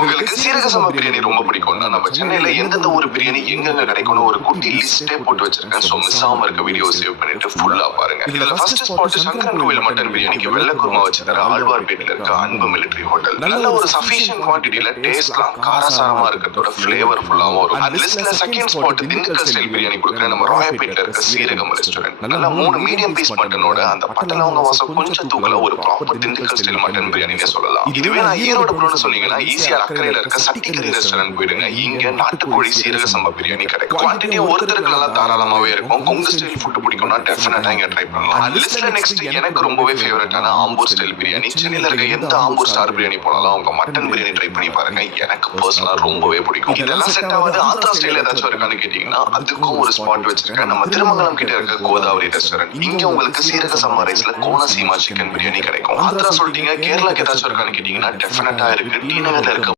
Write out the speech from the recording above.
உங்களுக்கு சீரக சம்பா பிரியாணி ரொம்ப பிடிக்கும்னா நம்ம சென்னையில எந்தெந்த ஒரு பிரியாணி எங்கெங்க கிடைக்கும்னு ஒரு குட்டி லிஸ்டே போட்டு வச்சிருக்கேன். சோ மிஸ் ஆகாம இருக்க வீடியோ சேவ் பண்ணிட்டு ஃபுல்லா பாருங்க. இதுல ஃபர்ஸ்ட் ஸ்பாட் சங்கரன் கோவில் மட்டன் பிரியாணிக்கு வெள்ளை குருமா வச்சு தர ஆழ்வார்பேட்ல இருக்க அன்பு மிலிட்டரி ஹோட்டல். நல்ல ஒரு சஃபிஷியன்ட் குவான்டிட்டில டேஸ்ட்லாம் காரசாரமா இருக்கிறதோட ஃபிளேவர் ஃபுல்லாவும் வரும். அந்த லிஸ்ட்ல second spot Dindigul style biryani கொடுக்குற நம்ம ராயப்பேட்ல இருக்க சீரகம் ரெஸ்டாரண்ட். நல்லா 3 மீடியம் பீஸ் மட்டனோட அந்த பட்டலவங்க வாசம் கொஞ்சம் தூக்கல ஒரு ப்ராப்பர் திண்டுக்கல் ஸ்டைல் மட்டன் பிரியாணினே சொல்லலாம். இதுவே நான் ஈரோடு போறேன்னு சொன்னீங்கன்னா ஈஸியா அக்கறையில இருக்க சட்டிக்கறி ரெஸ்டாரண்ட் போயிடுங்க. இங்க நாட்டுக்கோழி சீரக சம்பா பிரியாணி கிடைக்கும். குவான்டிட்டி ஒருத்தருக்கு நல்லா தாராளமாவே இருக்கும். கொங்கு ஸ்டைல் ஃபுட் பிடிக்கும்னா டெஃபினட்டா இங்க ட்ரை பண்ணலாம். லிஸ்ட்ல நெக்ஸ்ட் எனக்கு ரொம்பவே ஃபேவரட்டான ஆம்பூர் ஸ்டைல் பிரியாணி. சென்னையில இருக்க எந்த ஆம்பூர் ஸ்டார் பிரியாணி போனாலும் அவங்க மட்டன் பிரியாணி ட்ரை பண்ணி பாருங்க. எனக்கு பர்சனலா ரொம்பவே பிடிக்கும். இதெல்லாம் செட் ஆகுது. ஆந்திரா ஸ்டைல் ஏதாச்சும் இருக்கான்னு கேட்டீங்கன்னா அதுக்கும் ஒரு ஸ்பாட் வச்சிருக்கேன். நம்ம திருமங்கலம் கிட்ட இருக்க கோதாவரி ரெஸ்டாரண்ட். இங்க உங்களுக்கு சீரக சம்பா ரைஸ்ல கோணசீமா சிக்கன் பிரியாணி கிடைக்கும். ஆந்திரா சொல்லிட்டீங்க, கேரளாக்கு ஏதாச்சும் இருக்கான்னு கேட்டீங்கன்னா டெஃபினட்டா இருக்கு. டி நகர்ல இருக்க